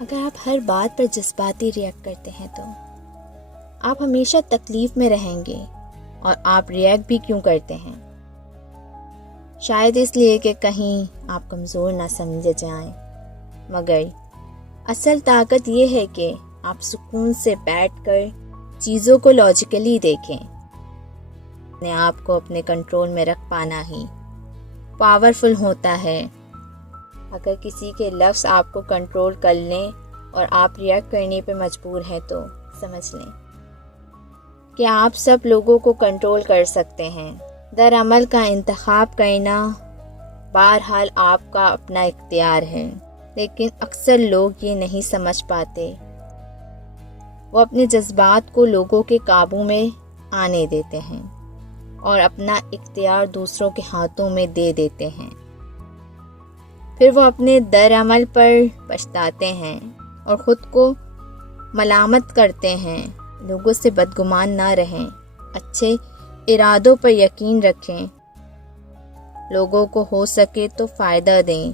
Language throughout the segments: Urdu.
اگر آپ ہر بات پر جذباتی ریئیکٹ کرتے ہیں تو آپ ہمیشہ تکلیف میں رہیں گے. اور آپ ریئیکٹ بھی کیوں کرتے ہیں؟ شاید اس لیے کہ کہیں آپ کمزور نہ سمجھے جائیں. مگر اصل طاقت یہ ہے کہ آپ سکون سے بیٹھ کر چیزوں کو لاجیکلی دیکھیں. اپنے آپ کو اپنے کنٹرول میں رکھ پانا ہی پاورفل ہوتا ہے. اگر کسی کے لفظ آپ کو کنٹرول کر لیں اور آپ ریئیکٹ کرنے پہ مجبور ہیں تو سمجھ لیں کہ آپ سب لوگوں کو کنٹرول کر سکتے ہیں. درعمل کا انتخاب کرنا بہرحال آپ کا اپنا اختیار ہے، لیکن اکثر لوگ یہ نہیں سمجھ پاتے. وہ اپنے جذبات کو لوگوں کے قابو میں آنے دیتے ہیں اور اپنا اختیار دوسروں کے ہاتھوں میں دے دیتے ہیں. پھر وہ اپنے درعمل پر پچھتاتے ہیں اور خود کو ملامت کرتے ہیں. لوگوں سے بدگمان نہ رہیں، اچھے ارادوں پر یقین رکھیں، لوگوں کو ہو سکے تو فائدہ دیں.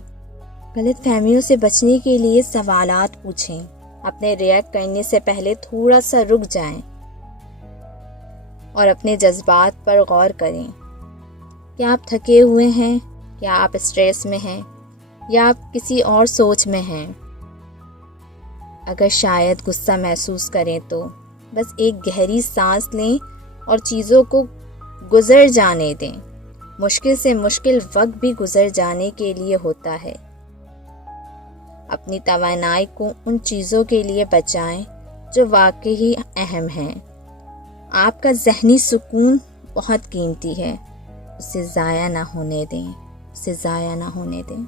غلط فہمیوں سے بچنے کے لیے سوالات پوچھیں. اپنے ریئیکٹ کرنے سے پہلے تھوڑا سا رک جائیں اور اپنے جذبات پر غور کریں. کیا آپ تھکے ہوئے ہیں؟ کیا آپ اسٹریس میں ہیں؟ یا آپ کسی اور سوچ میں ہیں؟ اگر شاید غصہ محسوس کریں تو بس ایک گہری سانس لیں اور چیزوں کو گزر جانے دیں. مشکل سے مشکل وقت بھی گزر جانے کے لیے ہوتا ہے. اپنی توانائی کو ان چیزوں کے لیے بچائیں جو واقعی اہم ہیں. آپ کا ذہنی سکون بہت قیمتی ہے، اسے ضائع نہ ہونے دیں.